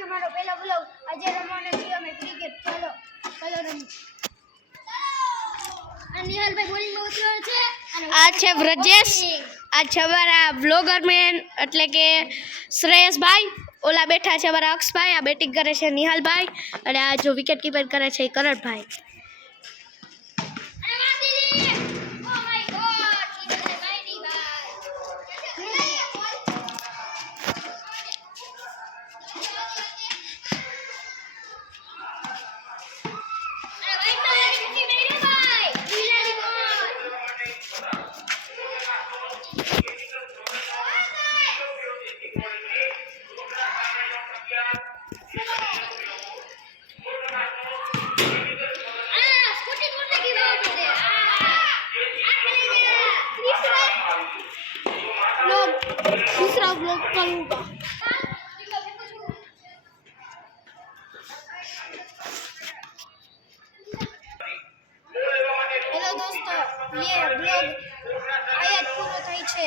છે મારો પહેલો બ્લોગ. આજે રમવાનો છે અમે ક્રિકેટ. ચાલો રમી. આ નિહાલભાઈ બોલિંગમાં ઉતર્યો છે અને આ છે વ્રજેશ, આ છે અમારા બ્લોગર મેન એટલે કે શ્રેયસભાઈ. ઓલા બેઠા છે અમારા અક્ષભાઈ, આ બેટિંગ કરે છે નિહાલભાઈ અને આ જો વિકેટ કીપર કરે છે એ કરણભાઈ. दूसरा ब्लॉग करूँगा. हेलो दोस्तों, ये ब्लॉग आया पूरा થઈ છે.